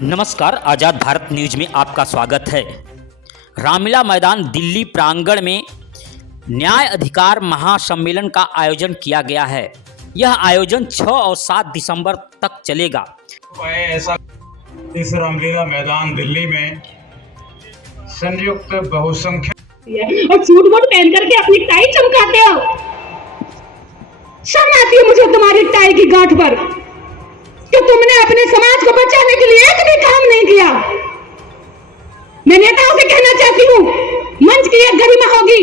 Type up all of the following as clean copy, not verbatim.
नमस्कार, आज़ाद भारत न्यूज में आपका स्वागत है। रामलीला मैदान दिल्ली प्रांगण में न्याय अधिकार महासम्मेलन का आयोजन किया गया है। यह आयोजन 6 और 7 दिसंबर तक चलेगा। ऐसा इस रामलीला मैदान दिल्ली में संयुक्त बहुसंख्यक और सूट बूट पहन करके अपनी टाई चमकाते हो। शर्म आती है मुझे तुम्हारी टाई की गांठ पर कि तुमने अपने समाज को बचाने के लिए एक भी काम नहीं किया। मैं नेताओं से कहना चाहती हूँ, मंच की एक गरिमा होगी,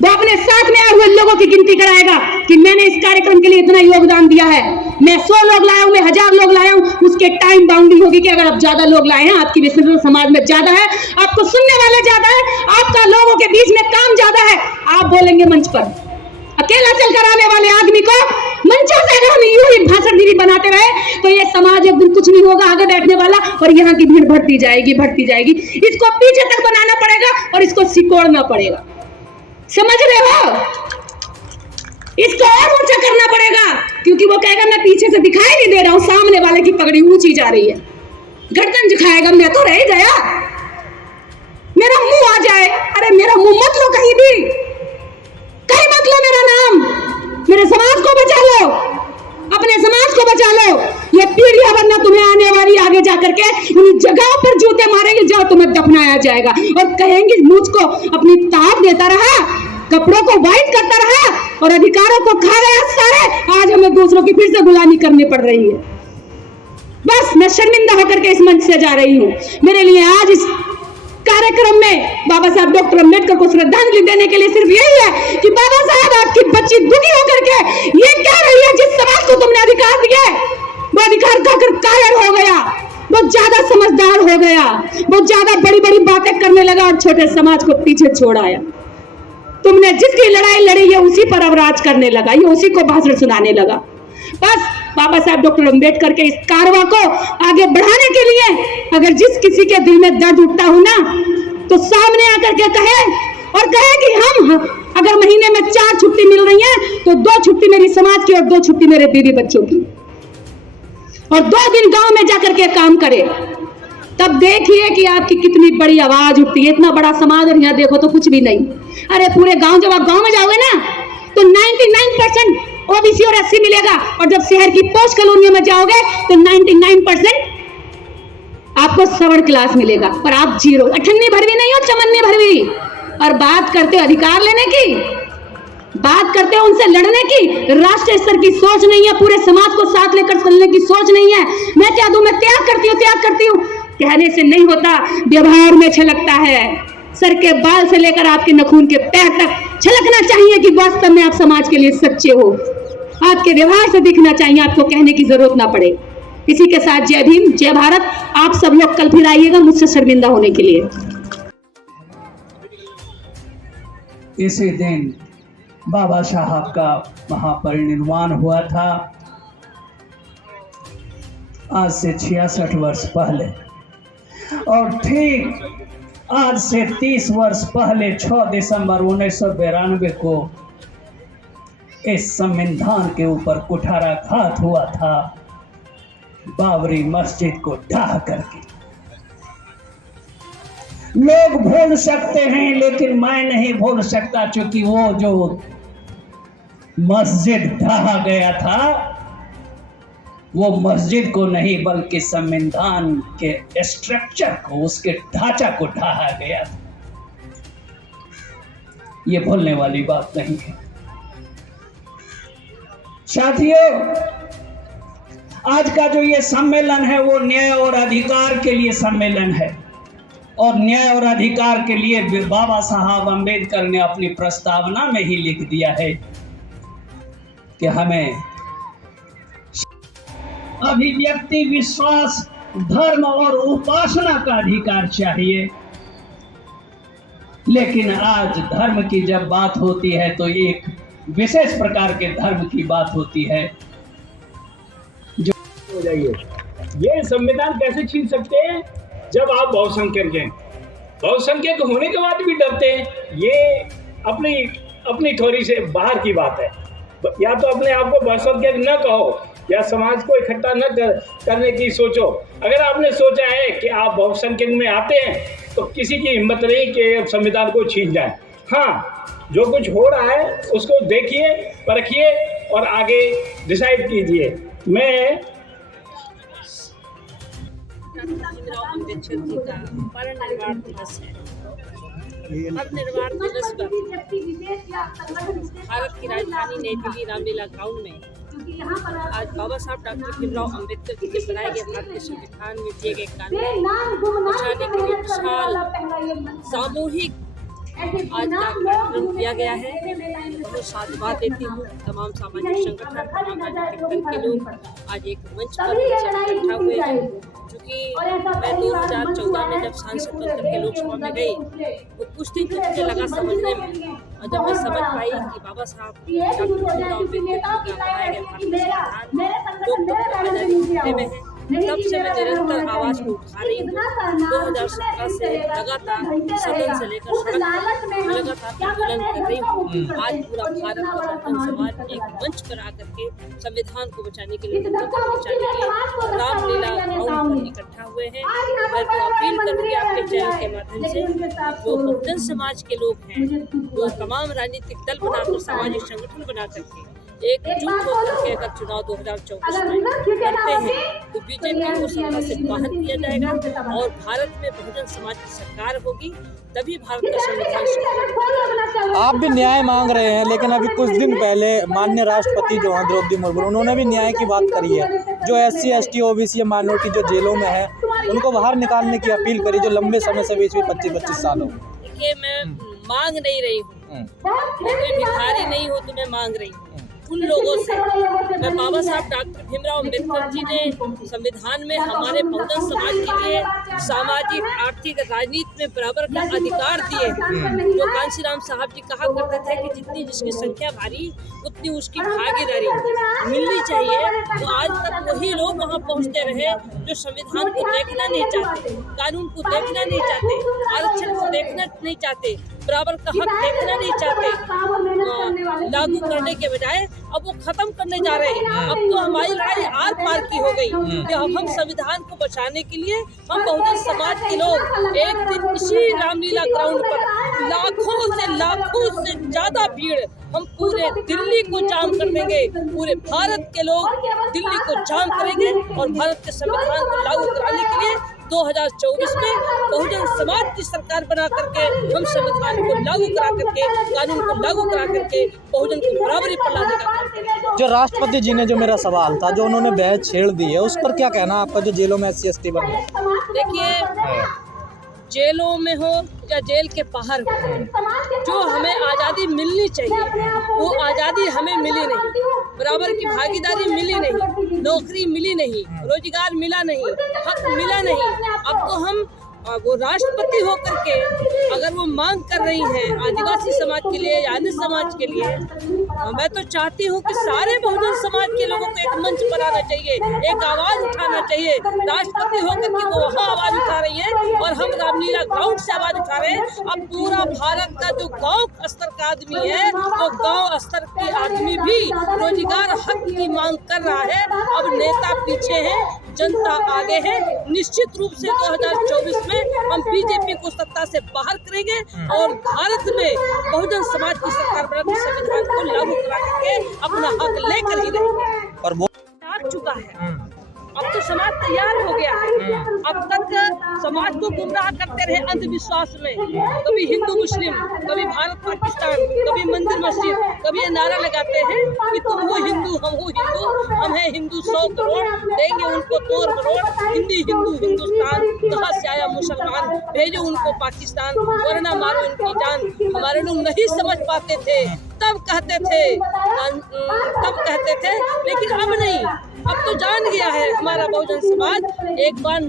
वो अपने साथ में आए हुए लोगों की गिनती कराएगा कि मैंने इस कार्यक्रम के लिए इतना योगदान दिया है। मैं 100 लोग लाया हूँ, मैं 1000 लोग लाया हूँ, उसके टाइम बाउंड्री होगी कि अगर आप ज्यादा लोग लाए हैं, आपकी विश्वास समाज में ज्यादा है, आपको सुनने वाले ज्यादा है, आपका लोगों के बीच में काम ज्यादा है, आप बोलेंगे मंच पर। अकेला चलकर आने वाले आदमी को मंचों से अगर हम यूं ही भाषणगिरी बनाते रहे तो ये समाज एक दिन कुछ नहीं होगा आगे बैठने वाला, और यहाँ की भीड़ बढ़ती जाएगी। इसको पीछे तक बनाना पड़ेगा और इसको सिकोड़ना पड़ेगा। समझ रहे हो? इसको और ऊंचा करना पड़ेगा, क्योंकि वो कहेगा मैं पीछे से दिखाई नहीं दे रहा हूं, सामने वाले की पगड़ी ऊंची जा रही है। गर्दन झुकाएगा, मैं तो रह गया, मेरा मुंह आ जाए। अरे मेरा मुंह मत लो, कहीं भी कहीं मत लो मेरा नाम। मेरे समाज को बचा लो, अपने समाज को बचा लो। ये पीढ़ियां वरना तुम्हें आने वाली आगे जाकर के उन जगहों पर जूते मारेंगे जहां तुम्हें दफनाया जाएगा, और कहेंगे मुझको अपनी ताब देता रहा, कपड़ों को वाइट करता रहा और अधिकारों को खा गया सारे। आज हमें दूसरों की फिर से गुलामी करनी पड़ रही है। बस मैं शर्मिंदा होकर के इस मंच से जा रही हूँ। मेरे लिए आज इस कार्यक्रम में बाबा साहब डॉक्टर अम्बेडकर को श्रद्धांजलि देने के लिए सिर्फ यही है कि बाबा साहब आपकी बच्ची दुखी होकर के ये कह रही है, जिस समाज को तुमने अधिकार दिया वो अधिकार खाकर कायर हो गया, बहुत ज्यादा समझदार हो गया, बहुत ज्यादा बड़ी बड़ी बातें करने लगा और छोटे समाज को पीछे छोड़ आया। तुमने जिसकी लड़ाई लड़ी है उसी पर अब राज करने लगा, ये उसी को भाषण सुनाने लगा। बस बाबा साहब डॉक्टर अम्बेडकर के इस कारवां को आगे बढ़ाने के लिए अगर जिस किसी के दिल में दर्द उठता हो ना, तो सामने आकर के कहे और कहे कि हम अगर महीने में 4 छुट्टी मिल रही है तो 2 छुट्टी मेरी समाज की और 2 छुट्टी मेरे बीवी बच्चों की, और 2 दिन गांव में जाकर के काम करे। तब देखिए कि आपकी कितनी बड़ी आवाज उठती है। इतना बड़ा समाज और यहाँ देखो तो कुछ भी नहीं। अरे पूरे गांव, जब आप गांव में जाओगे ना तो 99% ओबीसी और एससी मिलेगा, और जब शहर की पोस्ट कॉलोनियों में जाओगे तो 99% आपको सवर्ण क्लास मिलेगा, और आप 0, अठन्नी भरवी नहीं हो, चमन्नी भरवी। और बात करते हो अधिकार लेने की, बात करते हो उनसे लड़ने की, राष्ट्रीय स्तर की सोच नहीं है, पूरे समाज को साथ लेकर चलने की सोच नहीं है। मैं क्या दूं, मैं त्याग करती हूँ, कहने से नहीं होता, व्यवहार में छलकता है। सर के बाल से लेकर आपके नाखून के पैर तक छलकना चाहिए कि वास्तव में आप समाज के लिए सच्चे हो। आपके व्यवहार से दिखना चाहिए, आपको कहने की जरूरत ना पड़े। इसी के साथ जय भीम, जय भारत। आप सब लोग कल फिर आइएगा मुझसे शर्मिंदा होने के लिए। इसी दिन बाबा साहब का महापरिनिर्वाण हुआ था, आज से 66 वर्ष पहले, और ठीक आज से 30 वर्ष पहले 6 दिसंबर 1992 को इस संविधान के ऊपर कुठाराघात हुआ था, बाबरी मस्जिद को ढहा करके। लोग भूल सकते हैं लेकिन मैं नहीं भूल सकता, क्योंकि वो जो मस्जिद ढहा गया था वो मस्जिद को नहीं बल्कि संविधान के स्ट्रक्चर को, उसके ढांचा को ढहा गया था। ये भूलने वाली बात नहीं है। साथियों, आज का जो ये सम्मेलन है वो न्याय और अधिकार के लिए सम्मेलन है, और न्याय और अधिकार के लिए बाबा साहब अम्बेडकर ने अपनी प्रस्तावना में ही लिख दिया है कि हमें अभिव्यक्ति, विश्वास, धर्म और उपासना का अधिकार चाहिए। लेकिन आज धर्म की जब बात होती है तो एक विशेष प्रकार के धर्म की बात होती है जो हो जाइए। ये संविधान कैसे छीन सकते हैं जब आप बहुसंख्यक हैं? बहुसंख्यक होने के बाद भी डरते हैं। ये अपनी थोड़ी से बाहर की बात है। या तो अपने आप को बहुसंख्यक न कहो, या समाज को इकट्ठा न करने की सोचो। अगर आपने सोचा है कि आप बहुसंख्यक में आते हैं तो किसी की हिम्मत नहीं कि संविधान को छीन जाए। हाँ, जो कुछ हो रहा है उसको देखिए, परखिए और आगे डिसाइड कीजिए। मैं भीमराव अम्बेडकर जी का परिनिर्वाण दिवस है। परिनिर्वाण दिवस पर भारत की राजधानी नई दिल्ली रामलीला ग्राउंड में आज बाबा साहब डॉक्टर भीमराव अम्बेडकर जी के बनाए गए भारतीय संविधान में दिए गए कानून बचाने के लिए विशाल सामूहिक आज का कार्यक्रम किया गया है। बहुत साधुवाद देती हूँ तमाम सामाजिक संगठन, तमाम राजनीतिक दल के लोग आज एक मंच पर इकट्ठा हुए हैं। क्योंकि मैं 2014 में जब सांसद बनकर के लोकसभा में गई तो कुछ दिन तो मुझे लगा समझने में, और जब मैं समझ पाई कि बाबा साहब डॉक्टर भीमराव अम्बेडकर जी का बनाया गया भारतीय संविधान लोकतंत्र में है, तब से मैं निरंतर आवाज को उठा रही हूँ। 2017 से लगातार सदन से लेकर सड़क तक लगातार आंदोलन कर रही हूँ। आज पूरा भारत और बहुजन समाज एक मंच पर आकर के संविधान को बचाने के लिए, लोकतंत्र को बचाने के लिए रामलीला ग्राउंड पर इकट्ठा हुए हैं। मैं तो अपील करूँगी आपके चैनल के माध्यम से, जो बहुजन समाज के लोग हैं, जो तमाम राजनीतिक दल बनाकर, सामाजिक संगठन बना करके एकजुट होकर के अगर चुनाव 2024 में करते हैं तो बीजेपी को सत्ता से बाहर किया जाएगा और भारत में बहुजन समाज की सरकार होगी, तभी भारत का संविधान। आप भी न्याय मांग रहे हैं, लेकिन अभी कुछ दिन पहले माननीय राष्ट्रपति जो हैं द्रौपदी मुर्मू, उन्होंने भी न्याय की बात करी है। जो SC ST OBC माइनॉरिटी जो जेलों में है उनको बाहर निकालने की अपील करी, जो लंबे समय से 20-25 साल हो। देखिए, मैं मांग नहीं रही हूँ, मैं कोई भिखारी नहीं हूँ, तो मैं मांग रही हूँ उन लोगों से। मैं बाबा साहब डॉक्टर भीमराव अम्बेडकर जी ने संविधान में हमारे बहुजन समाज के लिए सामाजिक, आर्थिक, राजनीति में बराबर का अधिकार दिए। जो कांशीराम साहब जी कहा करते थे कि जितनी जिसकी संख्या भारी उतनी उसकी भागीदारी मिलनी चाहिए, तो आज तक वही लोग वहाँ पहुँचते रहे जो संविधान को देखना नहीं चाहते, कानून को देखना नहीं चाहते, आरक्षण को देखना नहीं चाहते, बराबर का हक देखना नहीं चाहते। लागू करने के बजाय अब वो खत्म करने जा रहे हैं। अब तो हमारी लड़ाई आर पार की हो गई कि अब हम संविधान को बचाने के लिए हम बहुजन समाज के लोग एक दिन इसी रामलीला ग्राउंड पर लाखों से ज्यादा भीड़, हम पूरे दिल्ली को जाम कर देंगे। पूरे भारत के लोग दिल्ली को जाम करेंगे और भारत के संविधान को लागू कराने के लिए 2024 में बहुजन समाज की सरकार बना करके हम संविधान को लागू करा करके, कानून को लागू करा करके बहुजन की बराबरी पर लाने का काम करेंगे। जो राष्ट्रपति जी ने, जो मेरा सवाल था, जो उन्होंने बहस छेड़ दी है, उस पर क्या कहना आपका, जो जेलों में SC ST बन गए? देखिए, जेलों में हो या जेल के बाहर हो, जो हमें आज़ादी मिलनी चाहिए वो आज़ादी हमें मिली नहीं, बराबर की भागीदारी मिली नहीं, नौकरी मिली नहीं, रोजगार मिला नहीं, हक मिला नहीं। अब तो हम वो राष्ट्रपति होकर के अगर वो मांग कर रही हैं आदिवासी समाज के लिए या अन्य समाज के लिए, मैं तो चाहती हूँ कि सारे बहुजन समाज के लोगों को एक मंच पर आना चाहिए, एक आवाज उठाना चाहिए। राष्ट्रपति होकर के वो वहाँ आवाज उठा रही है और हम रामलीला ग्राउंड से आवाज उठा रहे हैं। अब पूरा भारत का जो गांव स्तर का आदमी है, वो गांव स्तर के आदमी भी रोजगार हक की मांग कर रहा है। अब नेता पीछे है, जनता आगे है। निश्चित रूप से 2024 में हम बीजेपी को सत्ता से बाहर करेंगे और भारत में बहुजन समाज की सरकार बनाकर संविधान को लागू करा करके अपना हक लेकर ही रहेंगे। और वो आ चुका है, अब तो समाज तैयार हो गया है। अब तक समाज को गुमराह करते रहे अंधविश्वास में, कभी हिंदू मुस्लिम, कभी भारत पाकिस्तान, कभी मंदिर मस्जिद, कभी ये नारा लगाते हैं कि तुम हो हिंदू, हम हो हिंदू, हम है हिंदू 100 करोड़, देंगे उनको 2 करोड़, हिंदी हिंदू हिंदुस्तान, कहाँ से आया मुसलमान, भेजो उनको पाकिस्तान, वरना मारो इनकी जान। हमारे लोग नहीं समझ पाते थे, तब कहते थे, लेकिन अब नहीं, अब तो जान गया है हमारा बहुजन समाज। एक बार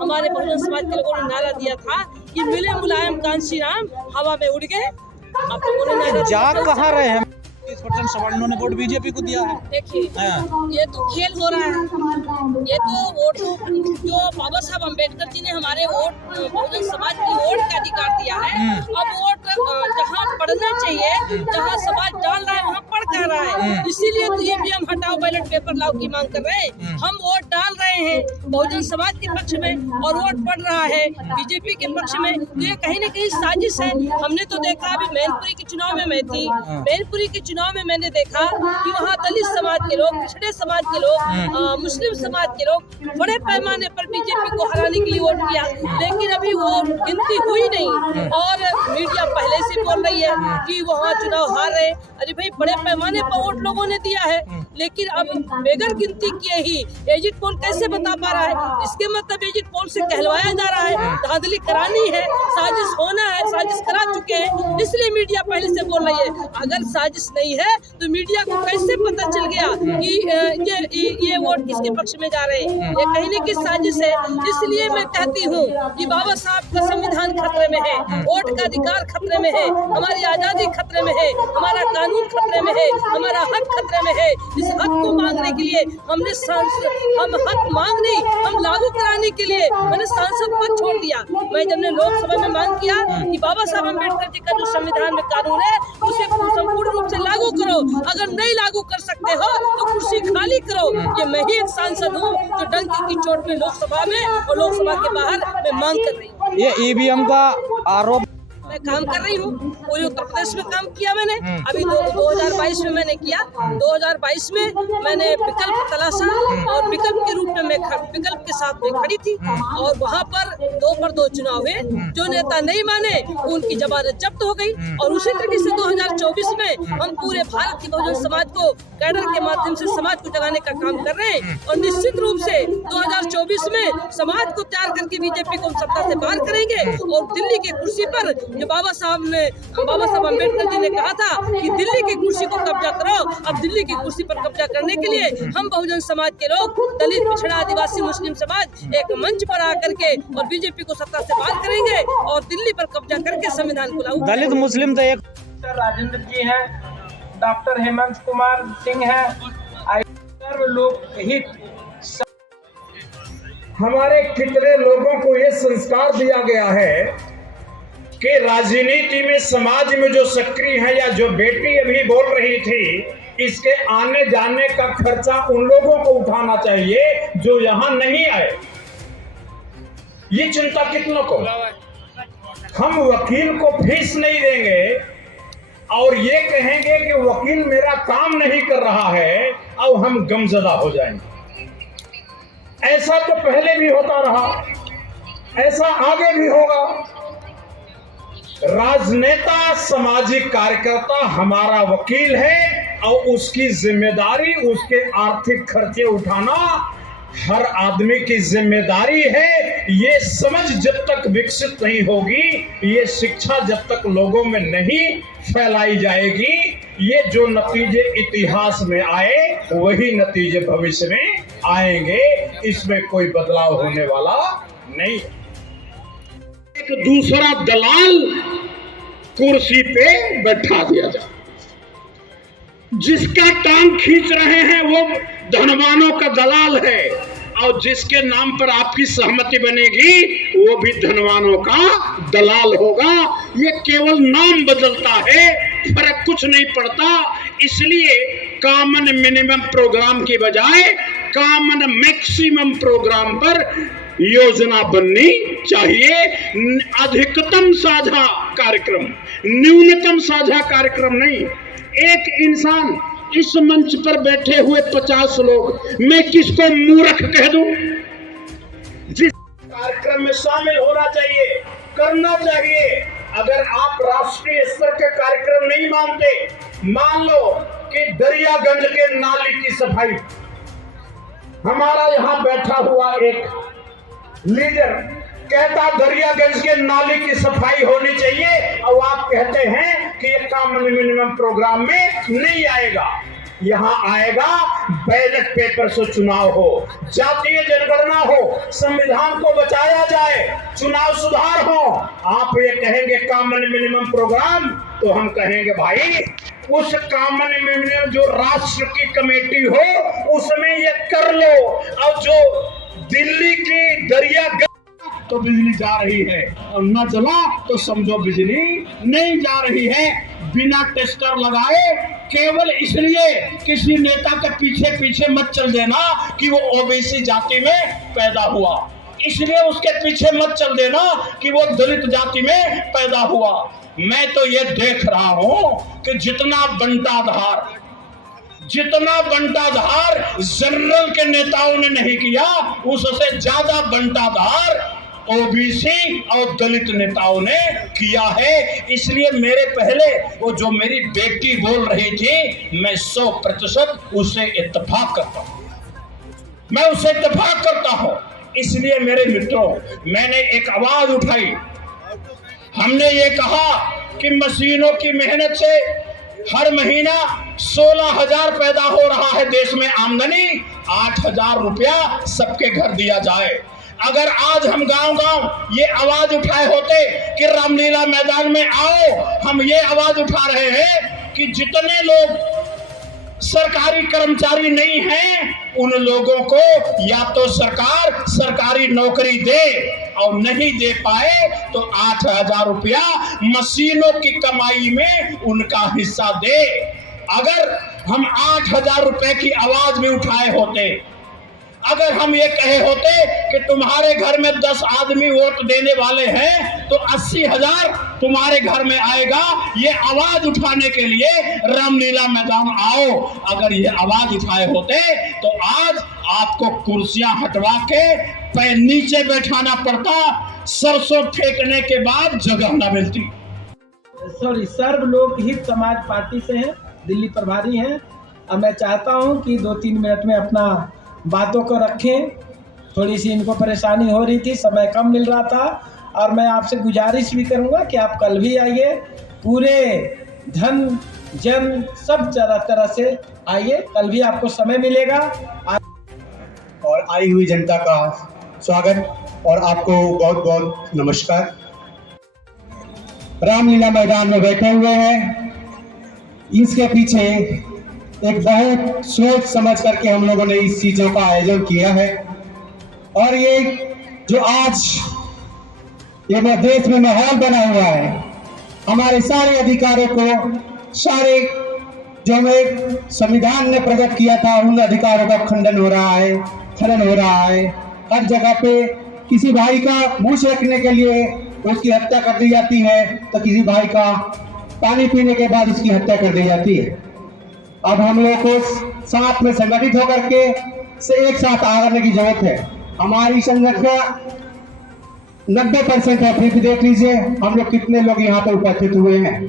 हमारे बहुजन समाज के लोगों ने नारा दिया था कि मिले मुलायम कांशीराम, हवा में उड़ गए। अब तो उन्होंने जा कहाँ रहे हैं? 30% सवर्णों ने वोट बीजेपी को दिया है। देखिए, ये तो खेल हो रहा है। ये तो वोट जो बाबा साहब अम्बेडकर जी ने हमारे वोट, बहुजन समाज की वोट का अधिकार दिया है। अब वोट जहाँ पढ़ना चाहिए, जहाँ समाज डाल रहा है, वहाँ पढ़ कर रहा है। इसीलिए तो ईवीएम हटाओ बैलेट पेपर लाओ की मांग कर रहे हैं। हम वोट डाल रहे हैं बहुजन समाज के पक्ष में और वोट पड़ रहा है बीजेपी के पक्ष में। तो ये कहीं न कहीं साजिश है। हमने तो देखा अभी मैनपुरी के चुनाव में मैं थी, मैनपुरी के चुनाव में मैंने देखा कि वहाँ दलित समाज के लोग, पिछड़े समाज के लोग, मुस्लिम समाज के लोग बड़े पैमाने पर बीजेपी को हराने के लिए वोट किया, लेकिन अभी वो गिनती हुई नहीं। और मीडिया पहले से बोल रही है कि वहाँ चुनाव हार रहे। अरे भाई, बड़े पैमाने पर वोट लोगों ने दिया है, लेकिन अब बेगर गिनती किए ही एग्जिट पोल कैसे बता पा रहा है? इसके मतलब एग्जिट पोल से कहलवाया जा रहा है, धांधली करानी है, साजिश होना है, साजिश करा चुके हैं, इसलिए मीडिया पहले से बोल रही है। अगर साजिश नहीं है तो मीडिया को कैसे पता चल गया कि ये वोट किसके पक्ष में जा रहे हैं? ये कहने की साजिश है। इसलिए मैं कहती हूँ कि बाबा साहब का संविधान खतरे में है, वोट का अधिकार खतरे में है, हमारी आजादी खतरे में है, हमारा कानून खतरे में है, हमारा हक खतरे में है। इस हक को मांगने के लिए हम हक मांग नहीं, हम लागू कराने के लिए मैंने सांसद पद छोड़ दिया। मैं जब ने लोकसभा में मांग किया कि बाबा साहब अम्बेडकर जी का जो संविधान में कानून है उसे संपूर्ण रूप से लागू करो, अगर नहीं लागू कर सकते हो तो कुर्सी खाली करो। ये मैं ही एक सांसद हूँ जो डंकी की चोट में लोकसभा में और लोकसभा के बाहर मैं मांग कर रही हूँ। ये ईवीएम का आरोप मैं काम कर रही हूँ, पूरे उत्तर प्रदेश में काम किया मैंने। अभी 2022 में मैंने किया, 2022 में मैंने विकल्प तलाशा और विकल्प के रूप में मैं विकल्प के साथ में खड़ी थी और वहाँ पर 2 पर 2 चुनाव हुए। जो नेता नहीं माने उनकी जमानत जब्त हो गई। और उसी तरीके से 2024 में हम पूरे भारत के बहुजन समाज को कैडर के माध्यम से समाज को जगाने का काम कर रहे हैं और निश्चित रूप से 2024 में समाज को तैयार करके बीजेपी को हम सत्ता से बाहर करेंगे। और दिल्ली की कुर्सी पर जो बाबा साहब अम्बेडकर जी ने कहा था कि दिल्ली की कुर्सी को कब्जा करो, अब दिल्ली की कुर्सी पर कब्जा करने के लिए हम बहुजन समाज के लोग, दलित, पिछड़ा, आदिवासी, मुस्लिम समाज एक मंच पर आकर के और बीजेपी को सत्ता से बाहर करेंगे और दिल्ली पर कब्जा करके संविधान को लागू। दलित मुस्लिम तो एक राजेंद्र जी हैं, डॉक्टर हेमंत कुमार सिंह हैं, लोकहित। हमारे कितने लोगों को ये संस्कार दिया गया है कि राजनीति में, समाज में जो सक्रिय है, या जो बेटी अभी बोल रही थी, इसके आने जाने का खर्चा उन लोगों को उठाना चाहिए जो यहां नहीं आए। ये चिंता कितनों को? हम वकील को फीस नहीं देंगे और ये कहेंगे कि वकील मेरा काम नहीं कर रहा है, अब हम गमजदा हो जाएंगे। ऐसा तो पहले भी होता रहा, ऐसा आगे भी होगा। राजनेता, सामाजिक कार्यकर्ता हमारा वकील है और उसकी जिम्मेदारी, उसके आर्थिक खर्चे उठाना हर आदमी की जिम्मेदारी है। ये समझ जब तक विकसित नहीं होगी, ये शिक्षा जब तक लोगों में नहीं फैलाई जाएगी, ये जो नतीजे इतिहास में आए वही नतीजे भविष्य में आएंगे। इसमें कोई बदलाव होने वाला नहीं। एक दूसरा दलाल कुर्सी पे बैठा दिया जाए, जिसका टांग खींच रहे हैं वो धनवानों का दलाल है और जिसके नाम पर आपकी सहमति बनेगी वो भी धनवानों का दलाल होगा। ये केवल नाम बदलता है, फर्क कुछ नहीं पड़ता। इसलिए कॉमन मिनिमम प्रोग्राम की बजाय कॉमन मैक्सिमम प्रोग्राम पर योजना बननी चाहिए। अधिकतम साझा कार्यक्रम, न्यूनतम साझा कार्यक्रम नहीं। एक इंसान, इस मंच पर बैठे हुए 50 लोग, मैं किसको मूर्ख कह दूं? जिस कार्यक्रम में शामिल होना चाहिए, करना चाहिए। अगर आप राष्ट्रीय स्तर के कार्यक्रम नहीं मानते, मान लो कि दरियागंज के नाली की सफाई, हमारा यहां बैठा हुआ एक लीडर कहता दरियागंज के नाली की सफाई होनी चाहिए, और आप कहते हैं कि ये कॉमन मिनिमम प्रोग्राम में नहीं आएगा। यहाँ आएगा बैलेट पेपर से चुनाव हो, जातीय जनगणना हो, संविधान को बचाया जाए, चुनाव सुधार हो। आप ये कहेंगे कॉमन मिनिमम प्रोग्राम, तो हम कहेंगे भाई उस कॉमन मिनिमम जो राष्ट्र की कमेटी हो उसमें ये कर लो। और जो दिल्ली की दरियागंज तो बिजली जा रही है और न चला तो समझो बिजली नहीं जा रही है। बिना टेस्टर लगाए, केवल इसलिए किसी नेता के पीछे पीछे मत चल देना कि वो ओबीसी जाति में पैदा हुआ, इसलिए उसके पीछे मत चल देना कि वो दलित जाति में पैदा हुआ। मैं तो ये देख रहा हूं कि जितना बंटाधार जनरल के नेताओं ने नहीं किया, उससे ज्यादा बंटाधार ओबीसी और दलित नेताओं ने किया है। इसलिए मेरे पहले वो जो मेरी बेटी बोल रही थी, मैं 100% उससे इत्तेफाक करता हूं। इसलिए मेरे मित्रों, मैंने एक आवाज उठाई, हमने ये कहा कि मशीनों की मेहनत से हर महीना 16,000 पैदा हो रहा है देश में आमदनी, 8,000 रुपया सबके घर दिया जाए। अगर आज हम गांव-गांव ये आवाज उठाए होते कि रामलीला मैदान में आओ, हम ये आवाज उठा रहे हैं कि जितने लोग सरकारी कर्मचारी नहीं हैं, उन लोगों को या तो सरकार सरकारी नौकरी दे, और नहीं दे पाए तो 8,000 रुपया मशीनों की कमाई में उनका हिस्सा दे। अगर हम 8,000 रुपए की आवाज भी उठाए होते, अगर हम ये कहे होते कि तुम्हारे घर में 10 आदमी वोट देने वाले हैं तो 80,000 तुम्हारे घर में आएगा, ये आवाज उठाने के लिए रामलीला मैदान आओ। अगर ये आवाज उठाए होते तो आज आपको कुर्सियां हटवा के पैर नीचे बैठाना पड़ता, सरसों फेंकने के बाद जगह न मिलती। सॉरी, सर्व लोक हित समाज पार्टी से हैं, दिल्ली प्रभारी हैं। अब मैं चाहता हूं कि 2-3 मिनट में अपना बातों को रखें। थोड़ी सी इनको परेशानी हो रही थी, समय कम मिल रहा था, और मैं आपसे गुजारिश भी करूंगा कि आप कल भी आइए, पूरे धन जन सब तरह से आइए, कल भी आपको समय मिलेगा। और आई हुई जनता का स्वागत और आपको बहुत बहुत नमस्कार। रामलीला मैदान में बैठे हुए हैं, इसके पीछे एक बहुत सोच समझ करके हम लोगों ने इस चीजों का आयोजन किया है। और ये जो आज ये देश में माहौल बना हुआ है, हमारे सारे अधिकारों को, सारे जो हमें संविधान ने प्रकट किया था, उन अधिकारों का खंडन हो रहा है, खनन हो रहा है। हर जगह पे किसी भाई का मूछ रखने के लिए उसकी हत्या कर दी जाती है, तो किसी भाई का पानी पीने के बाद उसकी हत्या कर दी जाती है। अब हम लोग को साथ में संगठित होकर के एक साथ आने की जरूरत है। हमारी संगठन 90% है, फिर भी देख लीजिए हम लोग कितने लोग यहाँ पर उपस्थित हुए हैं।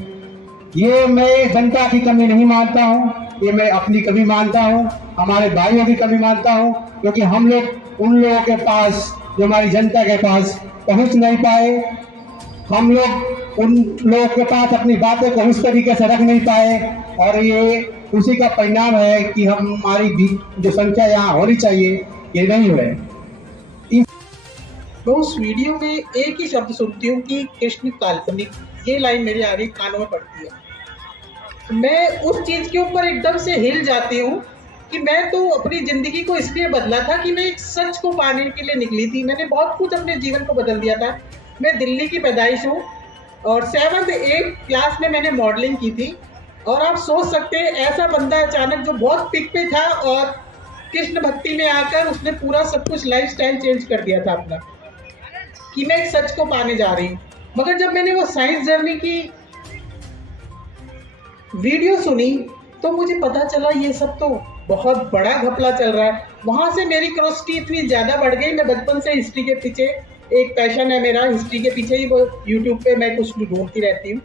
ये मैं जनता की कमी नहीं मानता हूँ, ये मैं अपनी कमी मानता हूँ, हमारे भाइयों की कमी मानता हूँ, क्योंकि हम लोग उन लोगों के पास, जो हमारी जनता के पास पहुँच नहीं पाए, हम लोग उन लोगों के पास अपनी बातों को उस तरीके से रख नहीं पाए, और ये उसी का परिणाम है कि हमारी जो संख्या यहाँ होनी चाहिए ये नहीं हुए। मैं उस वीडियो में एक ही शब्द सुनती हूँ कि कृष्ण काल्पनिक, ये लाइन मेरे आगे कानों में पड़ती है। मैं उस चीज़ के ऊपर एकदम से हिल जाती हूँ कि मैं तो अपनी ज़िंदगी को इसलिए बदला था कि मैं एक सच को पाने के लिए निकली थी। मैंने बहुत कुछ अपने जीवन को बदल दिया था। मैं दिल्ली की पैदाइश हूँ और 7th-8th क्लास में मैंने मॉडलिंग की थी, और आप सोच सकते हैं ऐसा बंदा अचानक जो बहुत पिक पे था और कृष्ण भक्ति में आकर उसने पूरा सब कुछ लाइफस्टाइल चेंज कर दिया था अपना, कि मैं एक सच को पाने जा रही हूँ। मगर जब मैंने वो साइंस जर्नी की वीडियो सुनी तो मुझे पता चला ये सब तो बहुत बड़ा घपला चल रहा है। वहाँ से मेरी क्यूरियोसिटी इतनी ज़्यादा बढ़ गई। मैं बचपन से हिस्ट्री के पीछे, एक पैशन है मेरा हिस्ट्री के पीछे ही, वो यूट्यूब पे मैं कुछ ढूंढती रहती हूँ।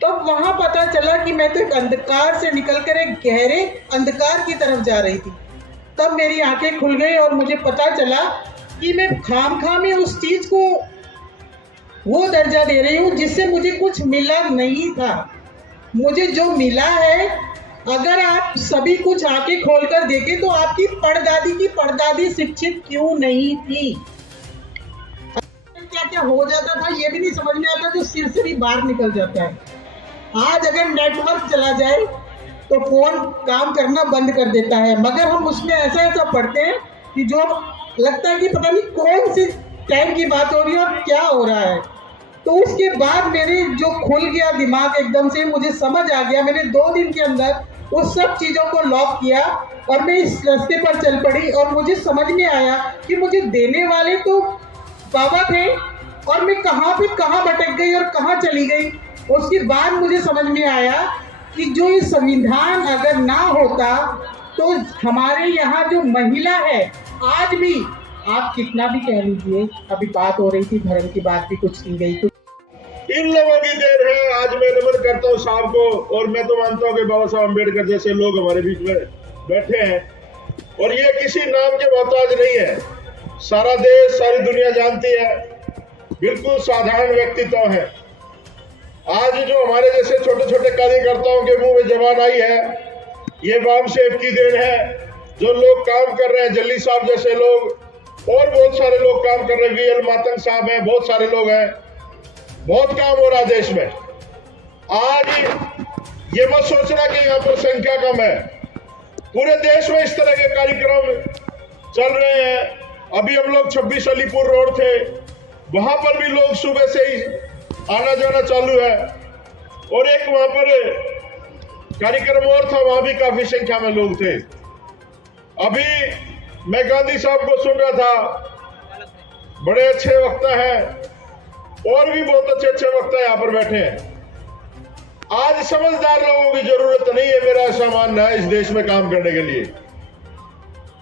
तब वहाँ पता चला कि मैं तो एक अंधकार से निकलकर एक गहरे अंधकार की तरफ जा रही थी। तब मेरी आंखें खुल गई और मुझे पता चला कि मैं खामखा में उस चीज़ को वो दर्जा दे रही हूँ जिससे मुझे कुछ मिला नहीं था। मुझे जो मिला है, अगर आप सभी कुछ आंखें खोलकर देखें तो आपकी परदादी की परदादी शिक्षित क्यों नहीं थी। क्या क्या हो जाता था ये भी नहीं समझ में आता, जो सिर से भी बाहर निकल जाता है। आज अगर नेटवर्क चला जाए तो फोन काम करना बंद कर देता है, मगर हम उसमें ऐसा ऐसा पढ़ते हैं कि जो लगता है कि पता नहीं कौन सी टाइम की बात हो रही है और क्या हो रहा है। तो उसके बाद मेरे जो खुल गया दिमाग एकदम से, मुझे समझ आ गया। मैंने 2 दिन के अंदर उस सब चीज़ों को लॉक किया और मैं इस रास्ते पर चल पड़ी और मुझे समझ में आया कि मुझे देने वाले तो बाबा थे और मैं कहाँ भटक गई और कहाँ चली गई। उसके बाद मुझे समझ में आया कि जो ये संविधान अगर ना होता तो हमारे यहाँ जो महिला है, आज भी आप कितना भी कह लीजिए, अभी बात हो रही थी धर्म की, बात भी कुछ की गई, इन लोगों की देर है। आज मैं नमन करता हूँ साहब को, और मैं तो मानता हूँ कि बाबा साहब अम्बेडकर जैसे लोग हमारे बीच में बैठे हैं और ये किसी नाम के मोहताज नहीं है। सारा देश, सारी दुनिया जानती है, बिल्कुल साधारण व्यक्तित्व है। आज जो हमारे जैसे छोटे छोटे कार्यकर्ताओं के मुंह में जबान आई है, ये बाम सेफ की देन है। जो लोग काम कर रहे हैं, जल्ली साहब जैसे लोग और बहुत सारे लोग काम कर रहे हैं, वीएल मातंग साहब हैं, बहुत सारे लोग हैं, बहुत काम हो रहा है देश में। आज ये मत सोचना कि यहाँ पर संख्या कम है, पूरे देश में इस तरह के कार्यक्रम चल रहे हैं। अभी हम लोग 26 अलीपुर रोड थे, वहां पर भी लोग सुबह से ही आना जाना चालू है, और एक वहां पर कार्यक्रम और था, वहां भी काफी संख्या में लोग थे। अभी मैं गांधी साहब को सुन रहा था, बड़े अच्छे वक्ता हैं और भी बहुत अच्छे अच्छे वक्ता यहाँ पर बैठे हैं। आज समझदार लोगों की जरूरत नहीं है, मेरा ऐसा मानना है, इस देश में काम करने के लिए।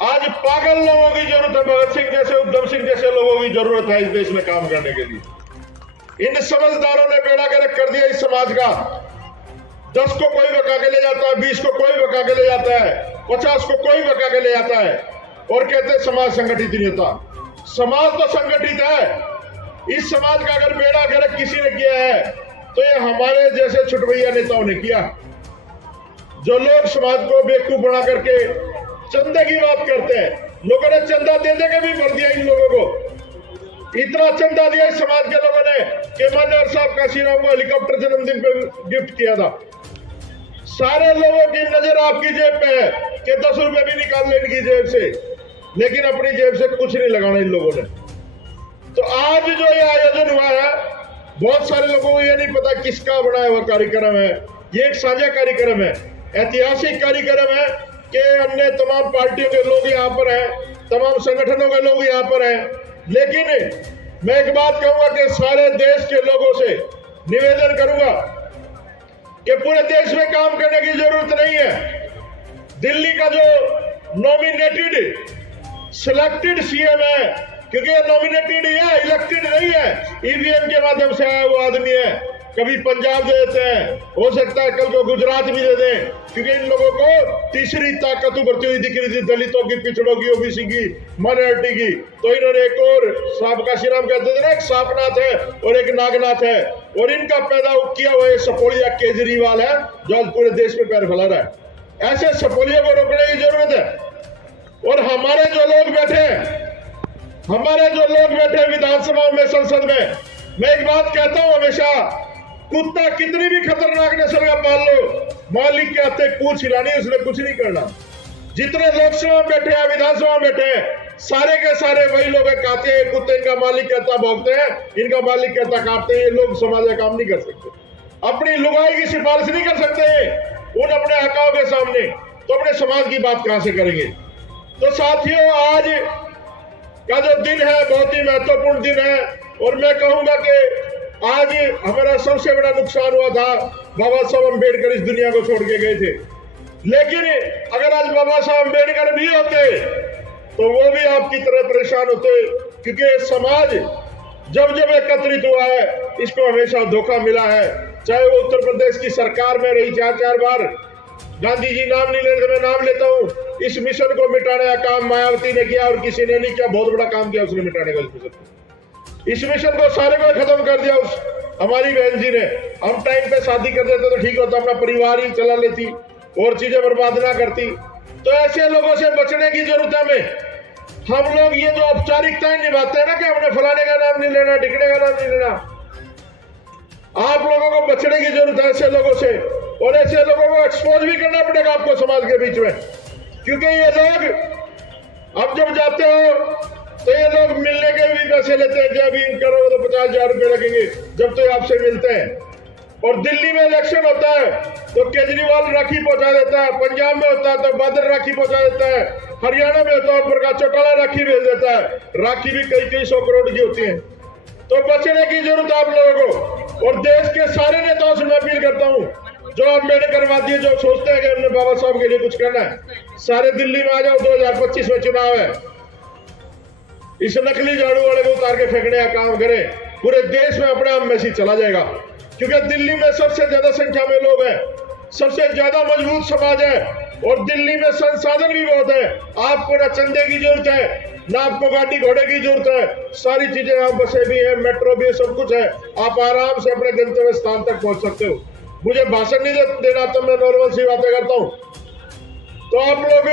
आज पागल लोगों की जरूरत है, भगत सिंह जैसे, उधम सिंह जैसे लोगों की जरूरत है इस देश में काम करने के लिए। इन समझदारों ने बेड़ा गर्क कर दिया इस समाज का। 10 को कोई बका के ले जाता है, 20 को कोई बका के ले जाता है, 50 को कोई बका के ले जाता है और कहते हैं समाज संगठित नहीं होता। समाज तो संगठित है। इस समाज का अगर बेड़ा गर्क किसी ने किया है तो ये हमारे जैसे छुटभैया नेताओं ने किया, जो लोग समाज को बेवकूफ बना करके चंदे की बात करते हैं। लोगों ने चंदा दे दे के भी भर दिया इन लोगों को। इतना चंदा दिया इस समाज के लोगों ने कि मान्यवर साहब काशीराम को हेलीकॉप्टर जन्मदिन पे गिफ्ट किया था। सारे लोगों की नजर आपकी जेब पे है कि 10 रुपए भी निकाल ले इनकी जेब से, लेकिन अपनी जेब से कुछ नहीं लगाना इन लोगों ने। तो आज जो ये आयोजन हुआ है, बहुत सारे लोगों को ये नहीं पता किसका बनाया हुआ कार्यक्रम है। ये एक साझा कार्यक्रम है, ऐतिहासिक कार्यक्रम है कि अन्य तमाम पार्टियों के लोग यहाँ पर हैं, तमाम संगठनों के लोग यहाँ पर हैं। लेकिन मैं एक बात कहूंगा कि सारे देश के लोगों से निवेदन करूंगा कि पूरे देश में काम करने की जरूरत नहीं है। दिल्ली का जो नॉमिनेटेड सिलेक्टेड सीएम है, क्योंकि ये नॉमिनेटेड ही है, इलेक्टेड नहीं है, ईवीएम के माध्यम से आया हुआ आदमी है। कभी पंजाब दे देते हैं, हो सकता है कल को गुजरात भी दे दें, क्योंकि इन लोगों को तीसरी ताकत उभरती हुई दिख रही थी, दलितों की, पिछड़ों की, ओबीसी की, माइनॉरिटी की। तो इन्होंने एक और सांप का श्रीराम कहते थे ना, एक सांपनाथ है और एक नागनाथ है, और इनका पैदा किया हुआ ये सपोलिया केजरीवाल है जो आज पूरे देश में पैर फैला रहा है। ऐसे सपोलिया को रोकने की जरूरत है। और हमारे जो लोग बैठे विधानसभा में, संसद में, मैं एक बात कहता हूं हमेशा, कुत्ता कितनी भी खतरनाक नस्ल का पाल लो, मालिक के हाथे पूंछ हिलानी, उसने कुछ नहीं करना। जितने लोकसभा में बैठे हैं, विधानसभा में बैठे हैं, सारे के सारे वही लोग कहते हैं कुत्ते इनका मालिक कहता भौंकते हैं, इनका मालिक कहता काटते हैं। ये लोग समाज का काम नहीं कर सकते, अपनी लुगाई की सिफारिश नहीं कर सकते उन अपने हकाओं के सामने, तो अपने समाज की बात कहां से करेंगे। तो साथियों, आज का जो दिन है बहुत ही महत्वपूर्ण दिन है, और मैं कहूंगा कि आज हमारा सबसे बड़ा नुकसान हुआ था, बाबा साहब अम्बेडकर इस दुनिया को छोड़ के गए थे। लेकिन अगर आज बाबा साहब अम्बेडकर भी होते तो वो भी आपकी तरह परेशान होते, क्योंकि समाज जब जब एकत्रित हुआ है इसको हमेशा धोखा मिला है। चाहे वो उत्तर प्रदेश की सरकार में रही 4-4 बार, गांधी जी नाम नहीं लेते, मैं नाम लेता हूं, इस मिशन को मिटाने का काम मायावती ने किया और किसी ने नहीं किया, बहुत बड़ा काम किया उसने मिटाने का इस मिशन को, सारे को खत्म कर दिया उस हमारी बहन जी ने। हम टाइम पे शादी कर देते तो ठीक होता, अपना परिवार ही चला लेती और चीजें बर्बाद ना करती। तो ऐसे लोगों से बचने की जरूरत है हमें। हम लोग ये जो औपचारिकताएं निभाते हैं ना कि हमने फलाने का नाम नहीं लेना, ढिकने का नाम नहीं लेना, आप लोगों को बचने की जरूरत है ऐसे लोगों से, और ऐसे लोगों को एक्सपोज भी करना पड़ेगा आपको समाज के बीच में। क्योंकि ये लोग अब जब जाते हो तो ये लोग मिलने के भी पैसे लेते हैं कि अभी करोगे तो 50,000 रुपए लगेंगे जब तो आपसे मिलते हैं। और दिल्ली में इलेक्शन होता है तो केजरीवाल राखी पहुंचा देता है, पंजाब में होता है तो बादल राखी पहुंचा देता है, हरियाणा में होता है प्रकाश चौटाला राखी भेज देता है। राखी भी कई 100 करोड़ की होती है। तो बचने की जरूरत है आप लोगों को। और देश के सारे नेताओं से मैं अपील करता हूँ, जो अम्बेडकरवादी जो सोचते हैं कि हमने बाबा साहब के लिए कुछ करना है, सारे दिल्ली में आ जाओ। 2025 में चुनाव है, इस नकली झाड़ू वाले को उतार के फेंकने का काम करें। पूरे देश में अपने आप मैसेज चला जाएगा, क्योंकि दिल्ली में सबसे ज्यादा संख्या में लोग हैं, सबसे ज्यादा मजबूत समाज है और दिल्ली में संसाधन भी बहुत है। आपको ना चंदे की जरूरत है, ना आपको गाड़ी घोड़े की जरूरत है, सारी चीजें आप, बसें भी है, मेट्रो भी है, सब कुछ है। आप आराम से अपने गंतव्य स्थान तक पहुंच सकते हो। मुझे भाषण नहीं देना, तो मैं नॉर्मल सी बातें करता हूँ। तो आप लोग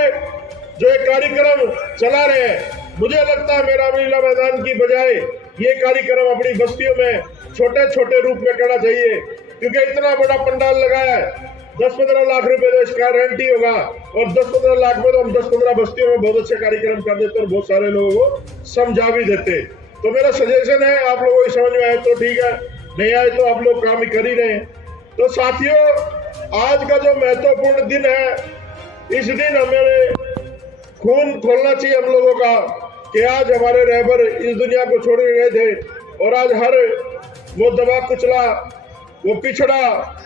जो एक कार्यक्रम चला रहे हैं, मुझे लगता है मेरा रामलीला मैदान की बजाय ये कार्यक्रम अपनी बस्तियों में छोटे छोटे रूप में करना चाहिए, क्योंकि इतना बड़ा पंडाल लगाया है। 10-15 लाख रुपए तो इसका रेंट ही होगा, और 10-15 लाख में तो हम 10-15 बस्तियों में बहुत अच्छे कार्यक्रम कर देते और बहुत सारे लोगों को समझा भी देते। तो मेरा सजेशन है, आप लोगों को समझ में आए तो ठीक है, नहीं आए तो आप लोग काम ही कर ही रहे हैं। तो साथियों, आज का जो महत्वपूर्ण दिन है, इस दिन हमें खून खोलना चाहिए हम लोगों का कि आज हमारे रहबर इस दुनिया को छोड़ के गए थे, और आज हर वो दबा कुचला, वो पिछड़ा,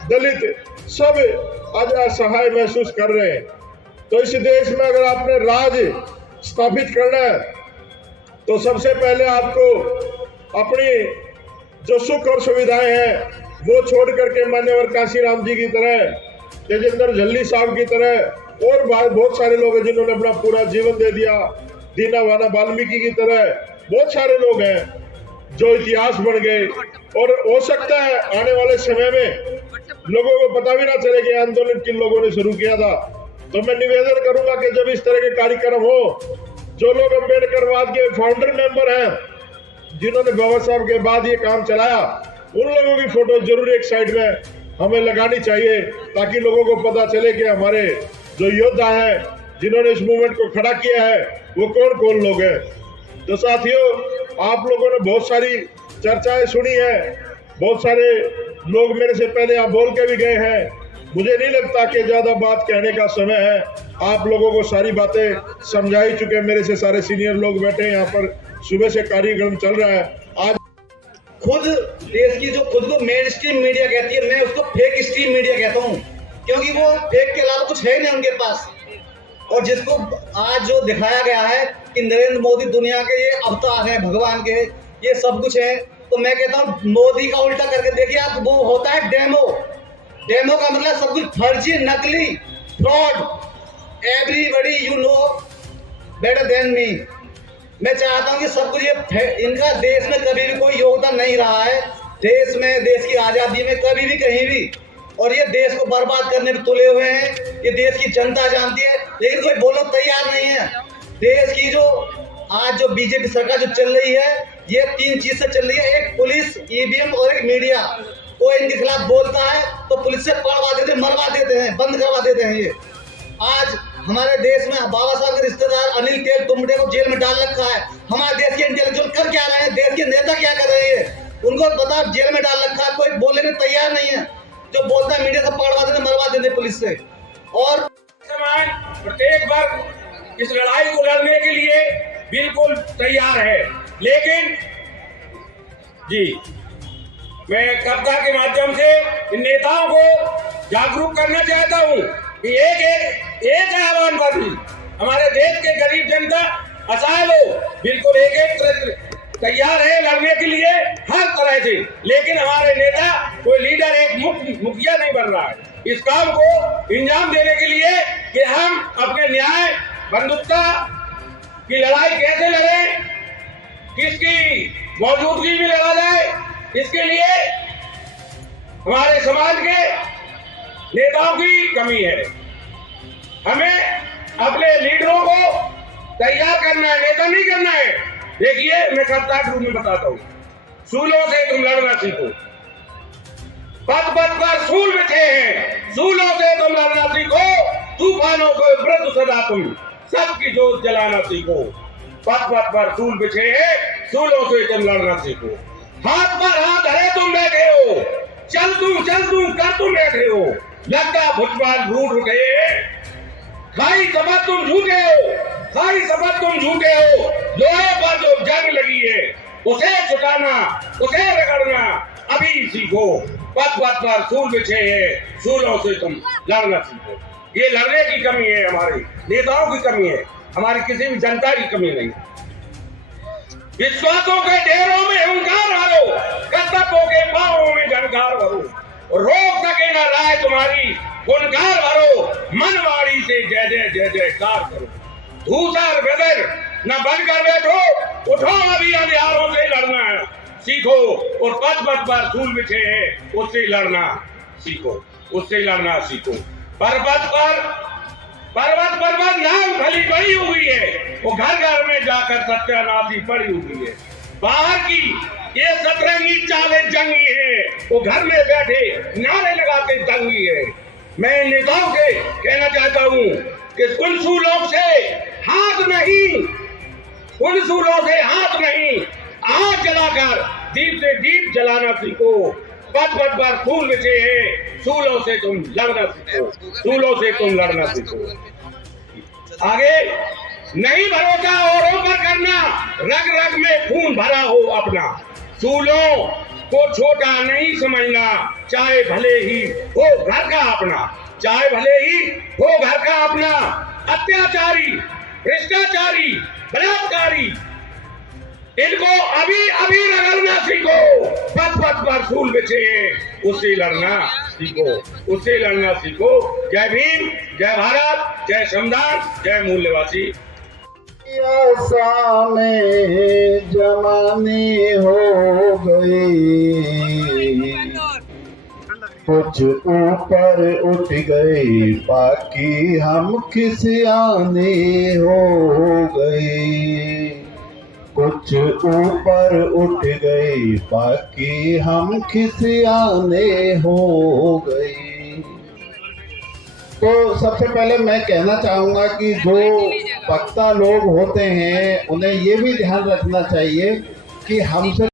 दलित सब आज असहाय महसूस कर रहे हैं। तो इस देश में अगर आपने राज स्थापित करना है, तो सबसे पहले आपको अपनी जो सुख और सुविधाएं हैं वो छोड़ करके मान्यवर काशीराम जी की तरह, तेजेंद्र झल्ली साहब की तरह, और बहुत सारे लोग हैं जिन्होंने अपना पूरा जीवन दे दिया, दीना वाना वाल्मीकि की तरह बहुत सारे लोग हैं जो इतिहास बन गए। और हो सकता है आने वाले समय में लोगों को पता भी ना चले कि आंदोलन किन लोगों ने शुरू किया था। तो मैं निवेदन करूंगा कि जब इस तरह के कार्यक्रम हो, जो लोग अम्बेडकरवाद के फाउंडर मेंबर हैं, जिन्होंने बाबा साहब के बाद ये काम चलाया, उन लोगों की फोटो जरूर एक साइड में हमें लगानी चाहिए, ताकि लोगों को पता चले कि हमारे जो योद्धा हैं जिन्होंने इस मूवमेंट को खड़ा किया है वो कौन कौन लोग हैं। तो साथियों, आप लोगों ने बहुत सारी चर्चाएं सुनी है, बहुत सारे लोग मेरे से पहले यहाँ बोल के भी गए हैं। मुझे नहीं लगता कि ज्यादा बात कहने का समय है, आप लोगों को सारी बातें समझा ही चुके हैं। मेरे से सारे सीनियर लोग बैठे हैं यहाँ पर, सुबह से कार्यक्रम चल रहा है। आज खुद देश की जो खुद को मेन स्ट्रीम मीडिया कहती है, मैं उसको फेक स्ट्रीम मीडिया कहता हूँ, क्योंकि वो फेक के अलावा कुछ है नहीं उनके पास। और जिसको आज जो दिखाया गया है कि नरेंद्र मोदी दुनिया के ये अवतार हैं, भगवान के, ये सब कुछ है, तो मैं कहता हूँ मोदी का उल्टा करके देखिए आप। वो होता है डेमो। डेमो का मतलब सब कुछ फर्जी, नकली, fraud. Everybody you know better than me. मैं चाहता हूँ कि सब कुछ ये इनका देश में कभी भी कोई योगदान नहीं रहा है, देश में, देश की आज़ादी में कभी भी कहीं भी। और ये देश को बर्बाद करने पे तुले हुए हैं, ये देश की जनता जानती है, लेकिन कोई बोलने तैयार नहीं है। देश की जो आज जो बीजेपी सरकार जो चल रही है, ये 3 चीज से चल रही है, एक पुलिस, ईवीएम और एक मीडिया। कोई इनके खिलाफ बोलता है तो पुलिस से पड़वा देते हैं, मरवा देते हैं, बंद करवा देते हैं। ये आज हमारे देश में बाबा साहब के रिश्तेदार अनिल तेल तुमडे को जेल में डाल रखा है। हमारे देश के इंटेलेक्चुअल कर क्या रहे हैं, देश के नेता क्या कर रहे हैं, उनको पता जेल में डाल रखा है, कोई बोलने को तैयार नहीं है। जो बोलता है मीडिया से पड़वा देते, मरवा देते पुलिस से। और समाज प्रत्येक वर्ग इस लड़ाई को लड़ने के लिए बिल्कुल तैयार है, लेकिन जी मैं कविता के माध्यम से इन नेताओं को जागरूक करना चाहता हूँ कि एक आह्वान पर भी हमारे देश के गरीब जनता, असहाय लोग बिल्कुल एक तैयार है लड़ने के लिए हर तरह से, लेकिन हमारे नेता कोई लीडर, एक मुखिया नहीं बन रहा है इस काम को अंजाम देने के लिए कि हम अपने न्याय बंधुता की लड़ाई कैसे लड़ें, किसकी मौजूदगी में लड़ा जाए, इसके लिए हमारे समाज के नेताओं की कमी है। हमें अपने लीडरों को तैयार करना है, नेता नहीं करना है। देखिए मैं कविता के रूप में बताता हूँ, सूलों से तुम लड़ना सीखो, पद पद पर सूल बिछे हैं, सूलों से तुम लड़ना सीखो, तूफानों को वृद्ध सदा तुम सबकी जोत जलाना सीखो। पथ पथ पर सूल बिछे हैं, सूलों से तुम लड़ना सीखो। हाथ पर हाथ धरे तुम बैठे हो, चल तू कर तुम बैठे हो। लगता भुजपाल रूठ उठे, खाई शपथ तुम झूठे हो, खाई शपथ तुम झूठे हो। लोहे पर जो जंग लगी है उसे छुटाना, उसे रगड़ना अभी सीखो। पथ पथ पर सूल बिछे हैं, सूलों से तुम लड़ना सीखो। ये लड़ने की कमी है, हमारे नेताओं की कमी है, हमारी किसी भी जनता की कमी नहीं। विश्वासों के ढेरों में हुंकार हारो, कर्तव्यों के पांवों में झनकार भरो। रोक सके ना राय तुम्हारी, हुनकार भरो, मनवाड़ी से जय जय जय जयकार करो। धूसर बेदर न बनकर बैठो, उठो अभी अंधियारों से लड़ना सीखो। और पथ पथ पर सूल बिछे हैं, उससे लड़ना सीखो, उससे लड़ना सीखो। पर्वत पर नाव भली बड़ी हुई है, वो घर घर में जाकर सत्यानाशी पड़ी हुई है। बाहर की ये सतरंगी चाले जंगी है, वो घर में बैठे नारे लगाते दंगी है। मैं नेताओं से कहना चाहता हूँ कि कुल सूलों से हाथ नहीं, कुल सूलों से हाथ नहीं, आग जलाकर दीप से दीप जलाना सीखो। पथ पथ पर सूल बिछे हैं, सूलों से तुम लड़ना सीखो, सूलों से तुम लड़ना सीखो। आगे नहीं भरोसा औरों पर करना, रग रग में खून भरा हो अपना। सूलों को छोटा नहीं समझना, चाहे भले ही हो घर का अपना, चाहे भले ही हो घर का अपना। अत्याचारी, भ्रष्टाचारी, बलात्कारी, इनको अभी अभी रगड़ना सीखो। पथ पथ पर सूल बिछे हैं, उससे लड़ना सीखो, उससे लड़ना सीखो। जय भीम, जय भारत, जय संविधान, जय मूल्यवासी। में जमाने हो गए, कुछ ऊपर उठ गए, बाकी हम खिसियाने हो गए। कुछ ऊपर उठ गए, बाकी हम खिसियाने हो गए। तो सबसे पहले मैं कहना चाहूँगा कि जो वक्ता लोग होते हैं उन्हें ये भी ध्यान रखना चाहिए कि हमसे